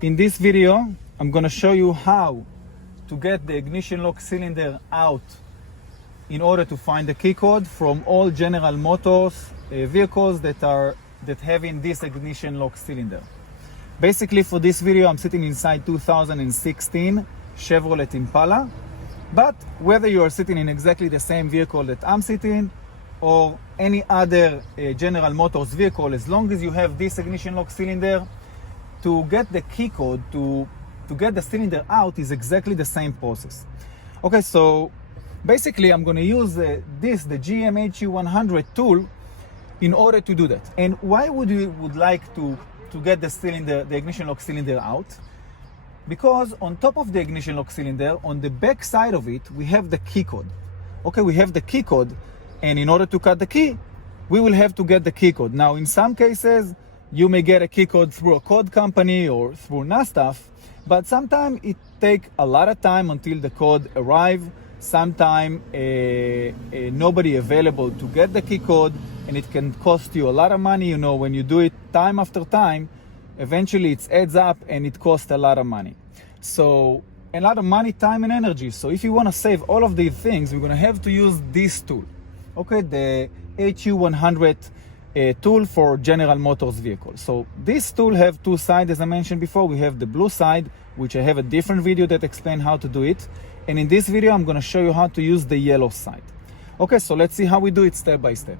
In this video, I'm going to show you how to get the ignition lock cylinder out in order to find the key code from all General Motors vehicles that have in this ignition lock cylinder. Basically, for this video, I'm sitting inside 2016 Chevrolet Impala, but whether you are sitting in exactly the same vehicle that I'm sitting or any other General Motors vehicle, as long as you have this ignition lock cylinder, to get the key code to get the cylinder out is exactly the same process. Okay, so basically I'm going to use the GM HU100 tool in order to do that. And why would you like to get the ignition lock cylinder out? Because on top of the ignition lock cylinder, on the back side of it, we have the key code. Okay, we have the key code, and in order to cut the key, we will have to get the key code. Now, in some cases, you may get a key code through a code company or through NASTAF, but sometimes it takes a lot of time until the code arrives. Sometimes nobody available to get the key code, and it can cost you a lot of money. You know, when you do it time after time, eventually it adds up and it costs a lot of money. So a lot of money, time, and energy. So if you want to save all of these things, we're going to have to use this tool. Okay, the HU100 tool for General Motors vehicles. So this tool have two sides, as I mentioned before. We have the blue side, which I have a different video that explains how to do it. And in this video, I'm going to show you how to use the yellow side. Okay, so let's see how we do it step by step.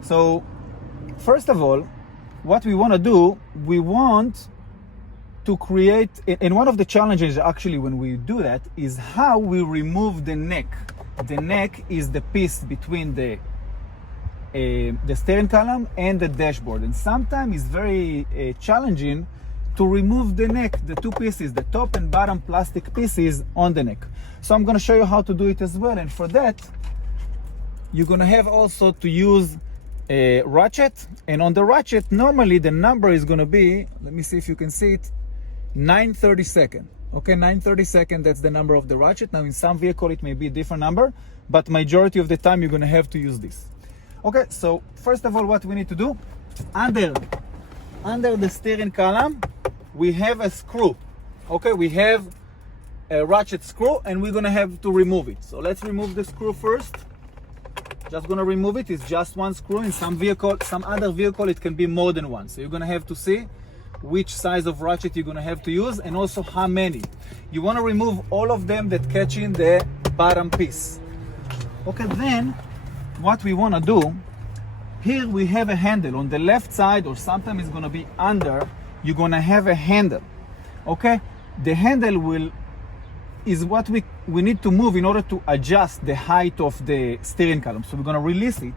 So first of all, what we want to do, we want to create, and one of the challenges actually when we do that is how we remove the neck. The neck is the piece between the steering column and the dashboard, and sometimes it's very challenging to remove the neck, the two pieces, the top and bottom plastic pieces on the neck. So I'm going to show you how to do it as well, and for that you're going to have also to use a ratchet, and on the ratchet normally the number is going to be, let me see if you can see it, 932nd. Okay, 932nd, that's the number of the ratchet. Now in some vehicle it may be a different number, but majority of the time you're going to have to use this. Okay, so first of all, what we need to do, under the steering column, we have a screw. Okay, we have a ratchet screw, and we're gonna have to remove it. So let's remove the screw first. Just gonna remove it. It's just one screw. In some other vehicle, it can be more than one. So you're gonna have to see which size of ratchet you're gonna have to use, and also how many. You wanna remove all of them that catch in the bottom piece. Okay, then what we want to do, here we have a handle on the left side, or sometimes it's going to be under, you're going to have a handle. Okay, the handle is what we need to move in order to adjust the height of the steering column. So we're going to release it,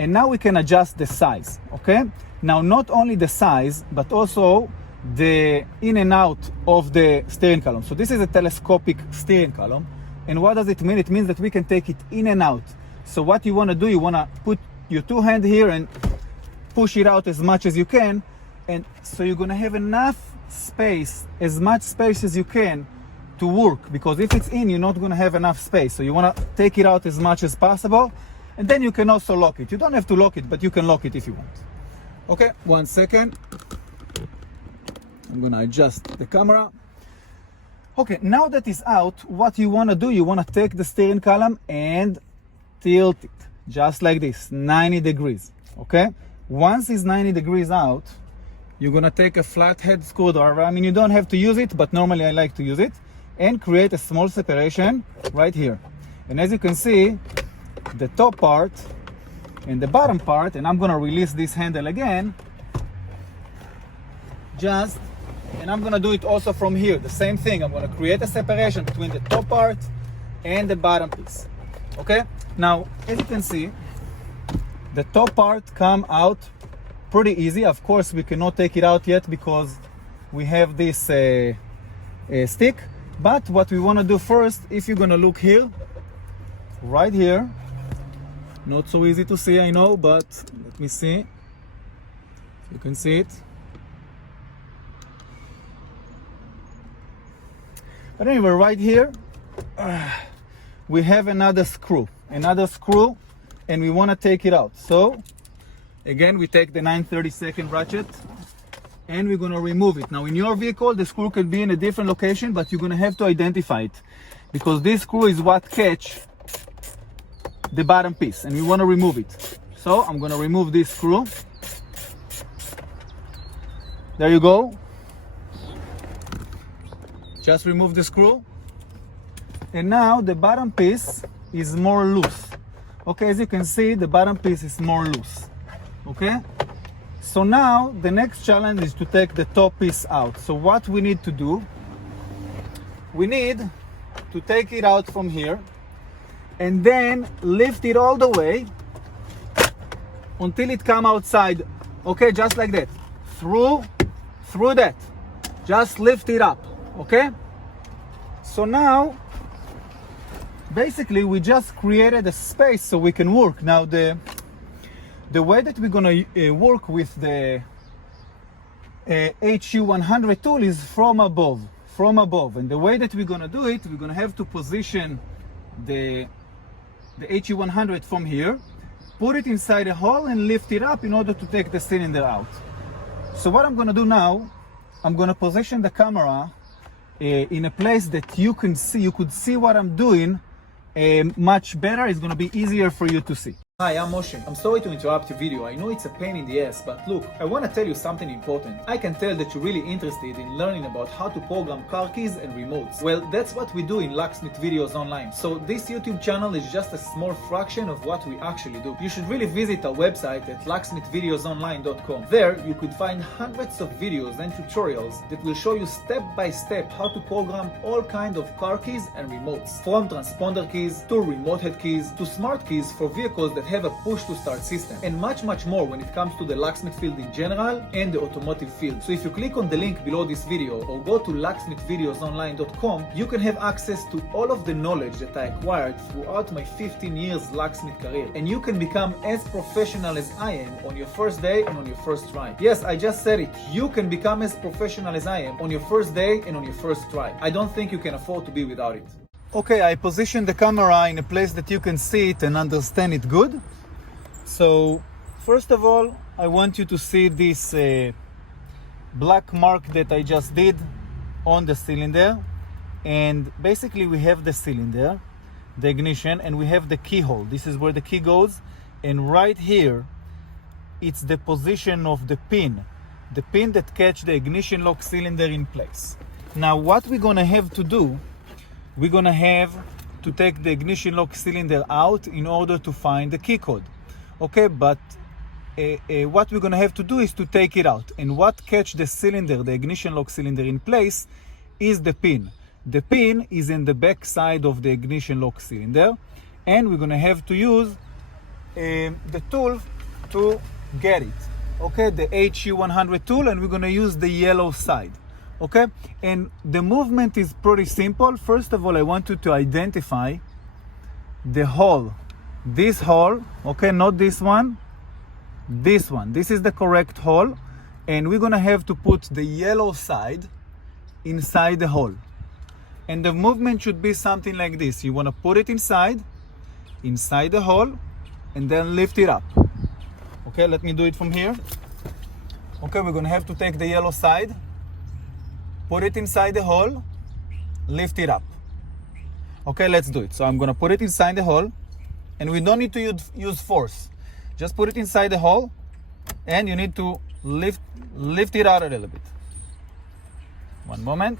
and now we can adjust the size. Okay, now not only the size but also the in and out of the steering column. So this is a telescopic steering column, and what does it mean? It means that we can take it in and out. So what you want to do, you want to put your two hands here and push it out as much as you can, and so you're going to have enough space, as much space as you can to work, because if it's in, you're not going to have enough space. So you want to take it out as much as possible, and then you can also lock it. You don't have to lock it, but you can lock it if you want. Okay, 1 second. I'm going to adjust the camera. Okay, now that it's out, what you want to do, you want to take the steering column and tilt it just like this, 90 degrees. Okay, once it's 90 degrees out, you're gonna take a flathead screwdriver. I mean, you don't have to use it, but normally I like to use it, and create a small separation right here. And as you can see, the top part and the bottom part, and I'm gonna release this handle again, and I'm gonna do it also from here, the same thing. I'm gonna create a separation between the top part and the bottom piece. Okay, now as you can see, the top part come out pretty easy. Of course, we cannot take it out yet because we have this stick, but what we want to do first, if you're gonna look here, right here, not so easy to see, I know, but let me see, you can see it. But anyway, right here we have another screw, and we want to take it out. So again, we take the 932nd ratchet and we're gonna remove it. Now in your vehicle, the screw can be in a different location, but you're gonna have to identify it because this screw is what catch the bottom piece and we wanna remove it. So I'm gonna remove this screw. There you go. Just remove the screw. And now the bottom piece is more loose. Okay, as you can see, the bottom piece is more loose. Okay? So now the next challenge is to take the top piece out. So what we need to do, we need to take it out from here and then lift it all the way until it come outside. Okay, just like that. Through that. Just lift it up. Okay? So now basically we just created a space so we can work. Now the way that we're gonna work with the HU100 tool is from above. And the way that we're gonna do it, we're gonna have to position the HU100 from here, put it inside a hole and lift it up in order to take the cylinder out. So what I'm gonna do now, I'm gonna position the camera in a place that you could see what I'm doing much better. It's gonna be easier for you to see. Hi, I'm Moshe. I'm sorry to interrupt your video. I know it's a pain in the ass, but look, I want to tell you something important. I can tell that you're really interested in learning about how to program car keys and remotes. Well, that's what we do in LOCKSMITH Videos Online. So this YouTube channel is just a small fraction of what we actually do. You should really visit our website at LOCKSMITHvideosonline.com. There, you could find hundreds of videos and tutorials that will show you step by step how to program all kinds of car keys and remotes. From transponder keys to remote head keys to smart keys for vehicles that have a push to start system, and much more when it comes to the locksmith field in general and the automotive field. So if you click on the link below this video or go to locksmithvideosonline.com, you can have access to all of the knowledge that I acquired throughout my 15 years locksmith career, and you can become as professional as I am on your first day and on your first try. Yes, I just said it. You can become as professional as I am on your first day and on your first try. I don't think you can afford to be without it. Okay, I positioned the camera in a place that you can see it and understand it good. So, first of all, I want you to see this black mark that I just did on the cylinder. And basically we have the cylinder, the ignition, and we have the keyhole. This is where the key goes. And right here, it's the position of the pin that catch the ignition lock cylinder in place. Now, what we're gonna have to do, we're gonna have to take the ignition lock cylinder out in order to find the key code. Okay, but what we're gonna have to do is to take it out. And what catch the cylinder, the ignition lock cylinder in place, is the pin. The pin is in the back side of the ignition lock cylinder, and we're gonna have to use the tool to get it. Okay, the HU100 tool, and we're gonna use the yellow side. Okay, and the movement is pretty simple. First of all, I want you to identify the hole. This hole, okay, not this one, this one. This is the correct hole, and we're gonna have to put the yellow side inside the hole. And the movement should be something like this. You wanna put it inside the hole, and then lift it up. Okay, let me do it from here. Okay, we're gonna have to take the yellow side, put it inside the hole, lift it up. Okay, let's do it. So I'm gonna put it inside the hole, and we don't need to use force. Just put it inside the hole, and you need to lift it out a little bit. One moment.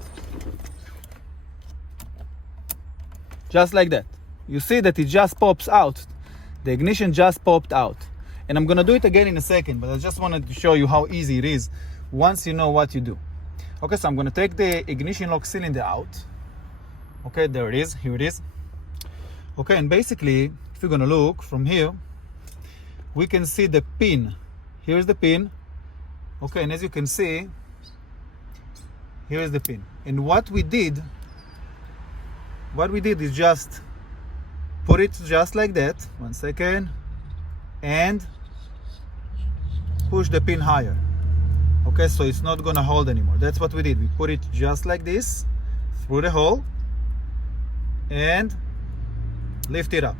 Just like that. You see that it just pops out. The ignition just popped out. And I'm gonna do it again in a second, but I just wanted to show you how easy it is once you know what you do. Okay, so I'm gonna take the ignition lock cylinder out. Okay, there it is, here it is. Okay, and basically, if you're gonna look from here, we can see the pin. Here's the pin. Okay, and as you can see, here is the pin. And what we did is just put it just like that. 1 second. And push the pin higher. Okay, so it's not gonna hold anymore. That's what we did. We put it just like this through the hole and lift it up.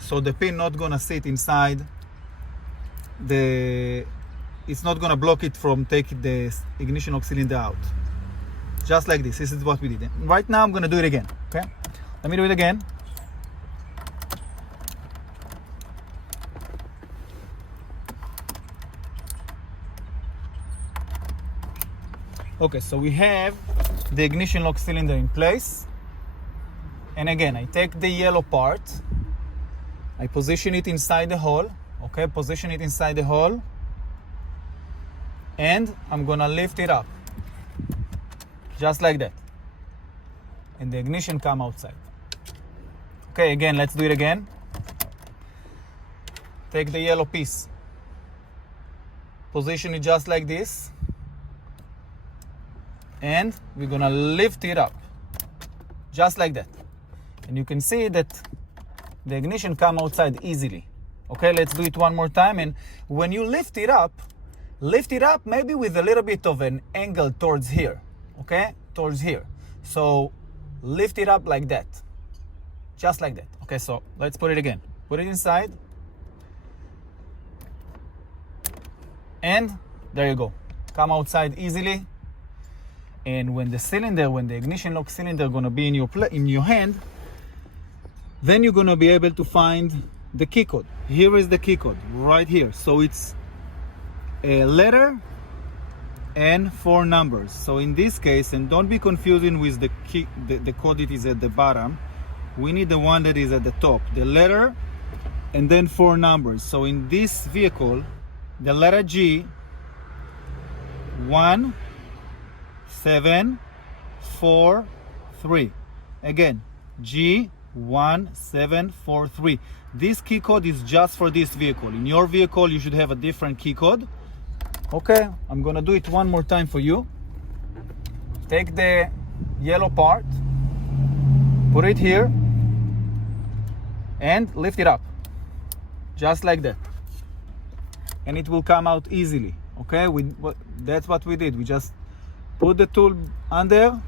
So the pin not gonna sit inside the it's not gonna block it from taking the ignition cylinder out. Just like this. This is what we did. Right now I'm gonna do it again. Okay, let me do it again. Okay, so we have the ignition lock cylinder in place. And again, I take the yellow part, I position it inside the hole. Okay, position it inside the hole. And I'm gonna lift it up. Just like that. And the ignition come outside. Okay, again, let's do it again. Take the yellow piece. Position it just like this. And we're gonna lift it up. Just like that. And you can see that the ignition come outside easily. Okay, let's do it one more time. And when you lift it up maybe with a little bit of an angle towards here. Okay, towards here. So lift it up like that. Just like that. Okay, so let's put it again. Put it inside. And there you go. Come outside easily. And when the ignition lock cylinder gonna be in your hand, then you're gonna be able to find the key code. Here is the key code, right here. So it's a letter and 4 numbers. So in this case, and don't be confusing with the key, the code that is at the bottom. We need the one that is at the top, the letter and then 4 numbers. So in this vehicle, the letter G, 1743. Again, G1743. This key code is just for this vehicle. In your vehicle, you should have a different key code. Okay, I'm gonna do it one more time for you. Take the yellow part, put it here, and lift it up. Just like that. And it will come out easily. Okay, that's what we did. We just put the tool under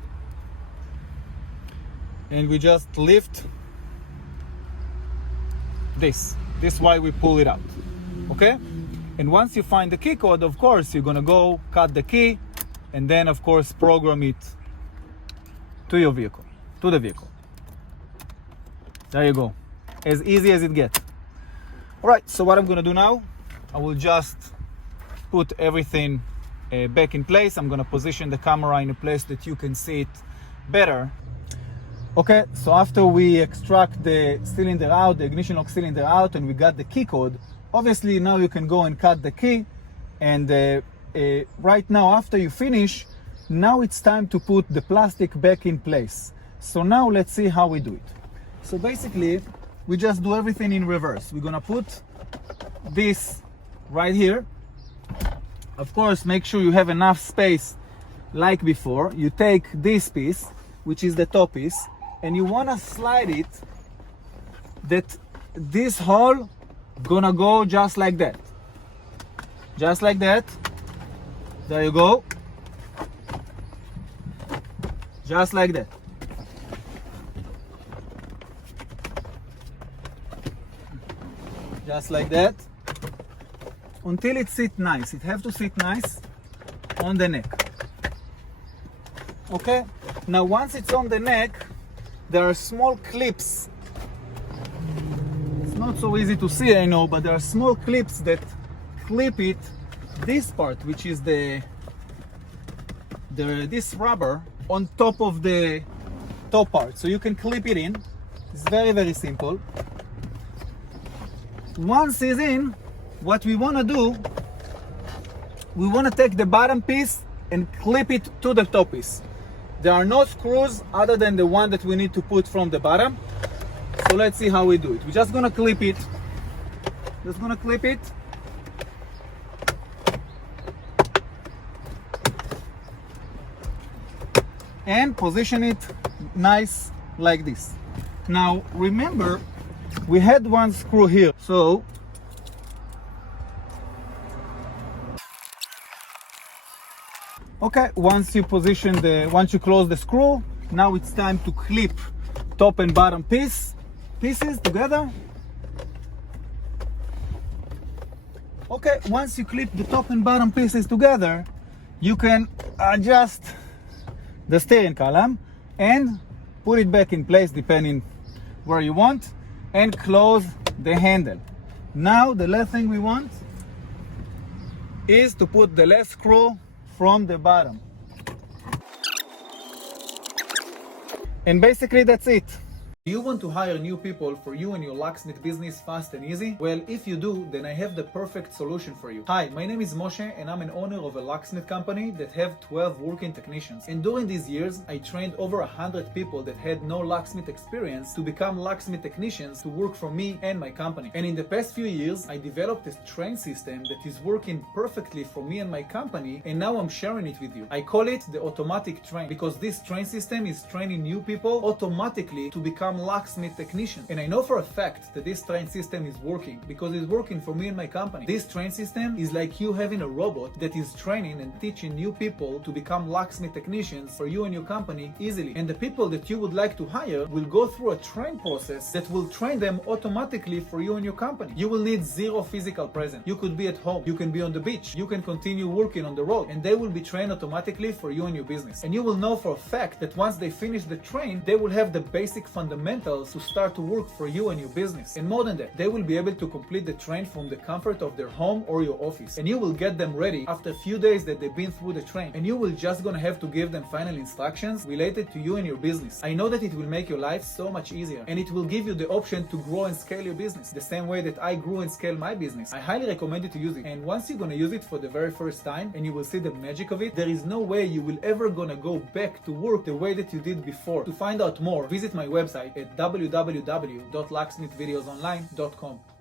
and we just lift this. This is why we pull it out. Okay? And once you find the key code, of course, you're gonna go cut the key and then of course program it to your vehicle, to the vehicle. There you go. As easy as it gets. All right, so what I'm gonna do now, I will just put everything back in place. I'm gonna position the camera in a place that you can see it better. Okay, so after we extract the cylinder out, the ignition lock cylinder out, and we got the key code, obviously now you can go and cut the key. And right now, after you finish, now it's time to put the plastic back in place. So now let's see how we do it. So basically, we just do everything in reverse. We're gonna put this right here. Of course, make sure you have enough space like before. You take this piece, which is the top piece, and you wanna slide it that this hole gonna go just like that. Just like that. There you go. Just like that. Just like that. Until it sits nice. It have to sit nice on the neck. Okay? Now once it's on the neck, there are small clips. It's not so easy to see, I know, but there are small clips that clip it, this part, which is this rubber on top of the top part. So you can clip it in. It's very, very simple. Once it's in, what we want to do, we want to take the bottom piece and clip it to the top piece. There are no screws other than the one that we need to put from the bottom. So let's see how we do it. We're just gonna clip it. Just gonna clip it. And position it nice like this. Now remember, we had one screw here. So okay, once you close the screw, now it's time to clip top and bottom pieces together. Okay, once you clip the top and bottom pieces together, you can adjust the steering column and put it back in place depending where you want, and close the handle. Now the last thing we want is to put the last screw from the bottom. And basically that's it. Do you want to hire new people for you and your locksmith business fast and easy? Well, if you do, then I have the perfect solution for you. Hi, my name is Moshe and I'm an owner of a locksmith company that have 12 working technicians. And during these years, I trained over 100 people that had no locksmith experience to become locksmith technicians to work for me and my company. And in the past few years, I developed a train system that is working perfectly for me and my company, and now I'm sharing it with you. I call it the automatic train because this train system is training new people automatically to become locksmith technician. And I know for a fact that this train system is working because it's working for me and my company. This train system is like you having a robot that is training and teaching new people to become locksmith technicians for you and your company easily. And the people that you would like to hire will go through a train process that will train them automatically for you and your company. You will need zero physical presence. You could be at home, you can be on the beach, you can continue working on the road, and they will be trained automatically for you and your business. And you will know for a fact that once they finish the train, they will have the basic fundamentals to start to work for you and your business. And more than that, they will be able to complete the train from the comfort of their home or your office. And you will get them ready after a few days that they've been through the train. And you will just gonna have to give them final instructions related to you and your business. I know that it will make your life so much easier, and it will give you the option to grow and scale your business the same way that I grew and scaled my business. I highly recommend you to use it. And once you're gonna use it for the very first time and you will see the magic of it, there is no way you will ever gonna go back to work the way that you did before. To find out more, visit my website at www.locksmithvideosonline.com.